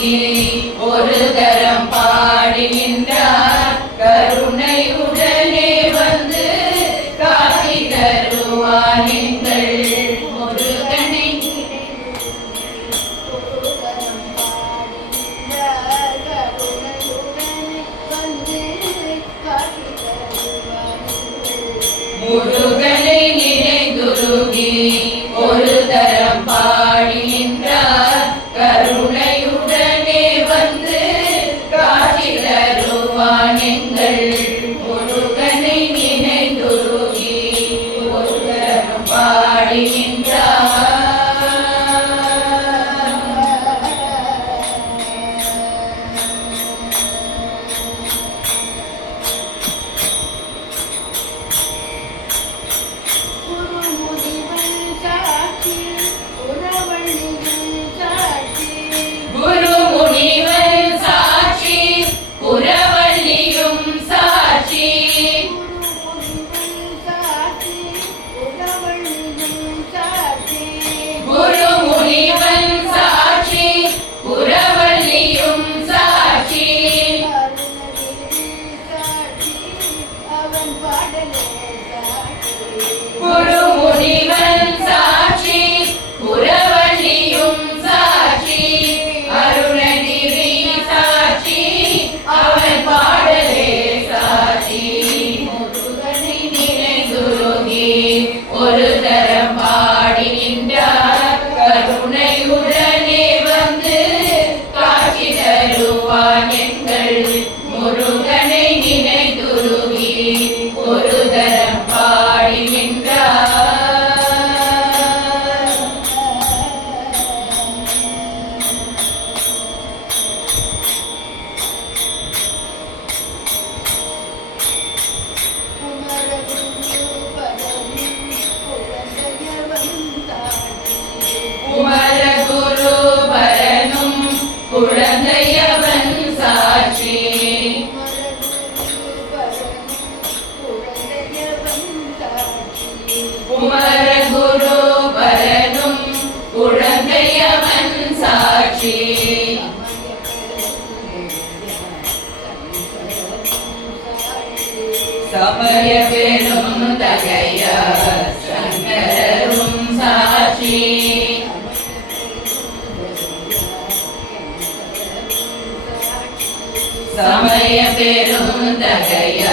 துருகி ஒரு தரம் பாடுகின்றார். கருணையுடனே வந்து காட்சி தருவான் எங்கள் முருகனை. முருகனை நினைந்துருகி ஒரு தரம் பாடுகின்றார். கருணையுடனே வந்து காட்சி தருவான் எங்கள் முருகனை நினைந்துருகி ஒரு தரம் பாடுகின்றார். குழந்தையவன் சாட்சி. குமரகுரு பரனும் குழந்தையவன் சாட்சி. சமய பெரும் தகைய சங்கரரும் சாட்சி. சமய பெரும் தகைய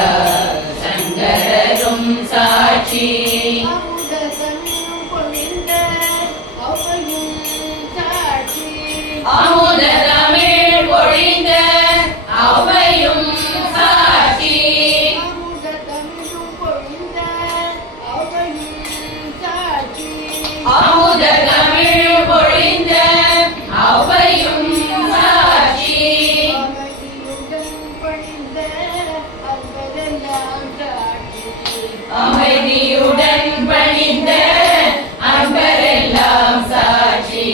சங்கரரும் சாட்சி. அமுத தமிழ் பொழிந்த அவையும் சாட்சி. அமுத தமிழ் பொழிந்த அவையும் சாட்சி. அமைதியுடன் பணிந்த அன்பரெல்லாம் சாட்சி.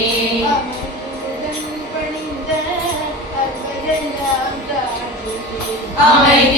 அமைதியுடன்